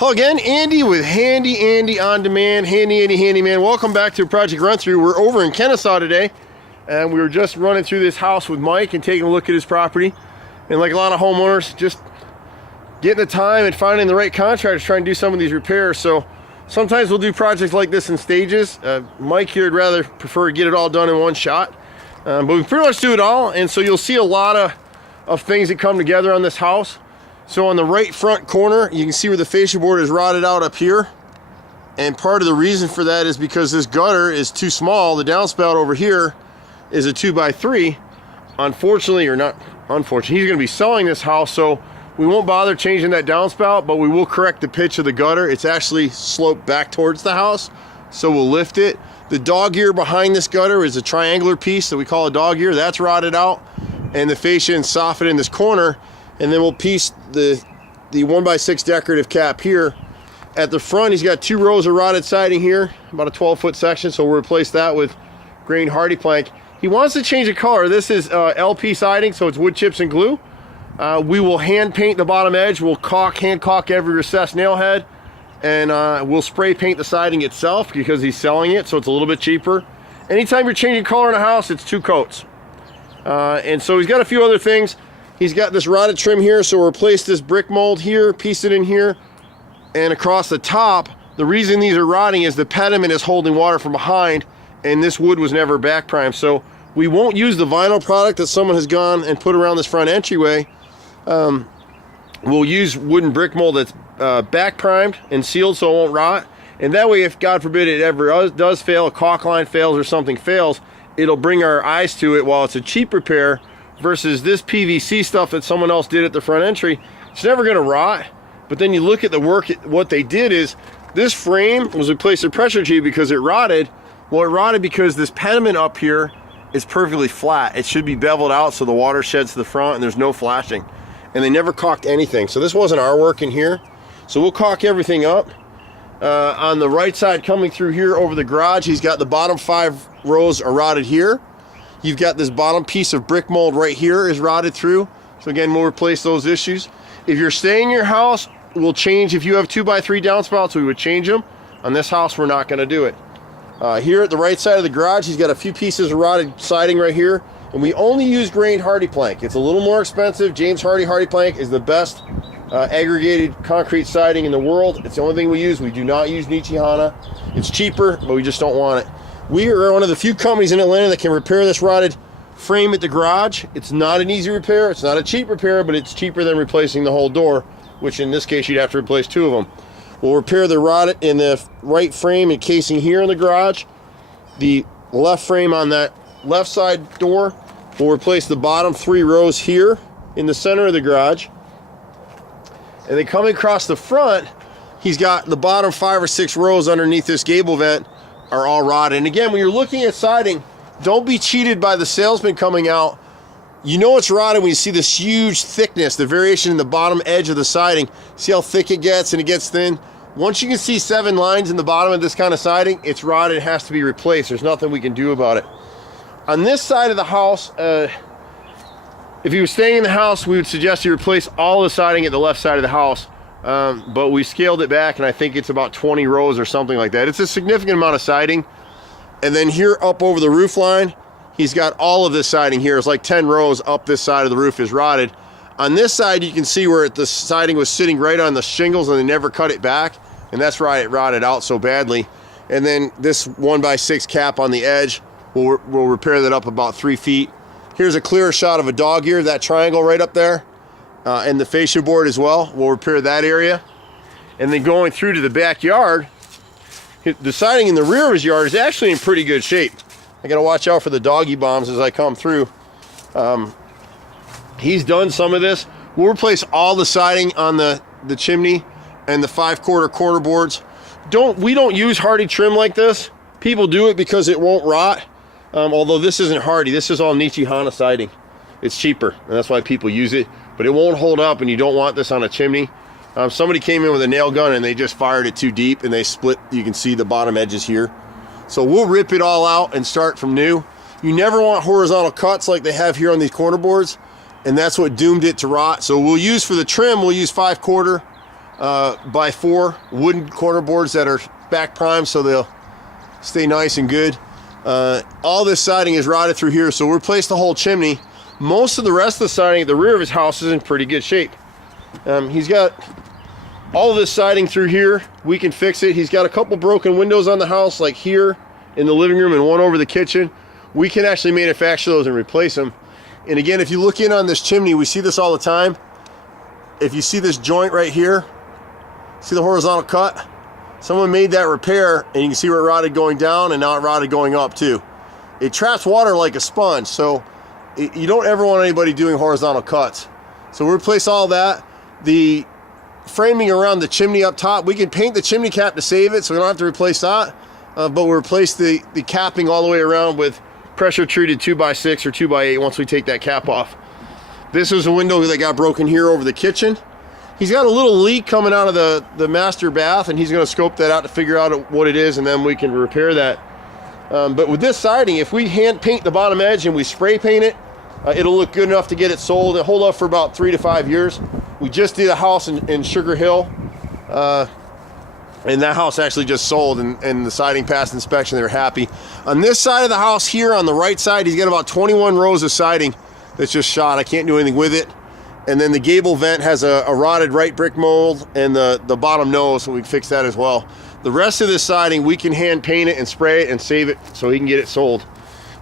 Hello again, Andy with Handy Andy On Demand, Handy Andy Handyman. Welcome back to Project Run Through. We're over in Kennesaw today, and we were just running through this house with Mike and taking a look at his property. And like a lot of homeowners, just getting the time and finding the right contractor to try and do some of these repairs. So sometimes we'll do projects like this in stages. Mike here would rather prefer to get it all done in one shot, but we pretty much do it all. And so you'll see a lot of things that come together on this house. So on the right front corner, you can see where the fascia board is rotted out up here. And part of the reason for that is because this gutter is too small. The downspout over here is a 2x3. Unfortunately, or not unfortunately, he's gonna be selling this house, so we won't bother changing that downspout, but we will correct the pitch of the gutter. It's actually sloped back towards the house, so we'll lift it. The dog ear behind this gutter is a triangular piece that we call a dog ear. That's rotted out, and the fascia and soffit in this corner. And then we'll piece the 1x6 decorative cap here. At the front, he's got 2 rows of rotted siding here, about a 12-foot section, so we'll replace that with grain hardy plank. He wants to change the color. This is LP siding, so it's wood chips and glue. We will hand paint the bottom edge. We'll hand caulk every recessed nail head, and we'll spray paint the siding itself because he's selling it, so it's a little bit cheaper. Anytime you're changing color in a house, it's 2 coats. And so he's got a few other things. He's got this rotted trim here, so we'll replace this brick mold here, piece it in here, and across the top. The reason these are rotting is the pediment is holding water from behind, and this wood was never back primed. So we won't use the vinyl product that someone has gone and put around this front entryway. We'll use wooden brick mold that's back primed and sealed so it won't rot. And that way, if God forbid it ever does fail, a caulk line fails or something fails, it'll bring our eyes to it while it's a cheap repair. Versus this PVC stuff that someone else did at the front entry, it's never gonna rot. But then you look at the work, what they did is, this frame was replaced with pressure treated because it rotted. Well, it rotted because this pediment up here is perfectly flat. It should be beveled out so the water sheds to the front and there's no flashing. And they never caulked anything. So this wasn't our work in here. So we'll caulk everything up. On the right side coming through here over the garage, he's got the bottom 5 rows are rotted here. You've got this bottom piece of brick mold right here is rotted through. So again, we'll replace those issues. If you're staying in your house, we'll change. If you have 2x3 downspouts, we would change them. On this house, we're not gonna do it. Here at the right side of the garage, he's got a few pieces of rotted siding right here. And we only use grain hardy plank. It's a little more expensive. James Hardie hardy plank is the best aggregated concrete siding in the world. It's the only thing we use. We do not use Nichihana. It's cheaper, but we just don't want it. We are one of the few companies in Atlanta that can repair this rotted frame at the garage. It's not an easy repair. It's not a cheap repair, but it's cheaper than replacing the whole door, which in this case, you'd have to replace 2 of them. We'll repair the rotted in the right frame and casing here in the garage. The left frame on that left side door. We'll replace the bottom 3 rows here in the center of the garage. And then coming across the front, he's got the bottom 5 or 6 rows underneath this gable vent are all rotted. And again, when you're looking at siding, don't be cheated by the salesman coming out. You know it's rotted when you see this huge thickness, the variation in the bottom edge of the siding. See how thick it gets and it gets thin? Once you can see 7 lines in the bottom of this kind of siding, it's rotted, it has to be replaced. There's nothing we can do about it. On this side of the house, if you were staying in the house, we would suggest you replace all the siding at the left side of the house. But we scaled it back, and I think it's about 20 rows or something like that. It's a significant amount of siding. And then here up over the roof line, he's got all of this siding here. It's like 10 rows up this side of the roof is rotted. On this side, you can see where the siding was sitting right on the shingles and they never cut it back. And that's why it rotted out so badly. And then this 1x6 cap on the edge, we'll repair that up about 3 feet. Here's a clearer shot of a dog ear, that triangle right up there. And the fascia board as well. We'll repair that area. And then going through to the backyard, the siding in the rear of his yard is actually in pretty good shape. I gotta watch out for the doggy bombs as I come through. He's done some of this. We'll replace all the siding on the chimney and the 5/4 corner boards. We don't use hardy trim like this. People do it because it won't rot. Although this isn't hardy, this is all Nichihana siding. It's cheaper, and that's why people use it. But it won't hold up, and you don't want this on a chimney. Somebody came in with a nail gun and they just fired it too deep and they split, you can see the bottom edges here. So we'll rip it all out and start from new. You never want horizontal cuts like they have here on these corner boards, and that's what doomed it to rot. So we'll use for the trim, we'll use 5/4 by 4 wooden corner boards that are back primed so they'll stay nice and good. All this siding is rotted through here, so we replaced the whole chimney. Most of the rest of the siding at the rear of his house is in pretty good shape. He's got all of this siding through here. We can fix it. He's got a couple broken windows on the house, like here in the living room and one over the kitchen. We can actually manufacture those and replace them. And again, if you look in on this chimney, we see this all the time. If you see this joint right here, see the horizontal cut? Someone made that repair, and you can see where it rotted going down, and now it rotted going up too. It traps water like a sponge, so you don't ever want anybody doing horizontal cuts. So we replace all that. The framing around the chimney up top, we can paint the chimney cap to save it, so we don't have to replace that. But we replace the capping all the way around with pressure treated 2x6 or 2x8 once we take that cap off. This is a window that got broken here over the kitchen. He's got a little leak coming out of the master bath, and he's going to scope that out to figure out what it is, and then we can repair that. But with this siding, if we hand paint the bottom edge and we spray paint it, it'll look good enough to get it sold. It'll hold up for about 3 to 5 years. We just did a house in Sugar Hill, and that house actually just sold, and the siding passed inspection. They were happy. On this side of the house here, on the right side, he's got about 21 rows of siding that's just shot. I can't do anything with it. And then the gable vent has a rotted right brick mold, and the bottom nose, so we can fix that as well. The rest of this siding, we can hand paint it and spray it and save it so he can get it sold.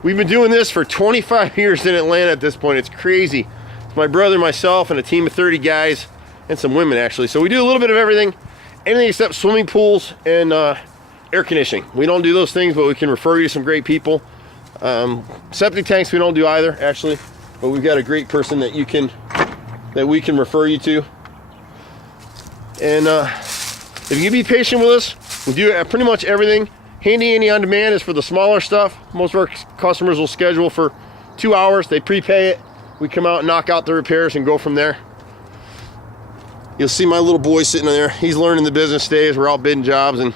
We've been doing this for 25 years in Atlanta at this point. It's crazy. It's my brother, myself, and a team of 30 guys, and some women actually. So we do a little bit of everything except swimming pools and air conditioning. We don't do those things, but we can refer you to some great people. Septic tanks we don't do either, actually, but we've got a great person that we can refer you to. And if you can be patient with us, we do pretty much everything. Handy Andy On Demand is for the smaller stuff. Most of our customers will schedule for 2 hours. They prepay it. We come out and knock out the repairs and go from there. You'll see my little boy sitting there. He's learning the business days. We're out bidding jobs, and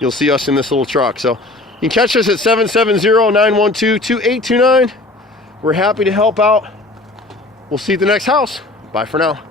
you'll see us in this little truck. So you can catch us at 770-912-2829. We're happy to help out. We'll see you at the next house. Bye for now.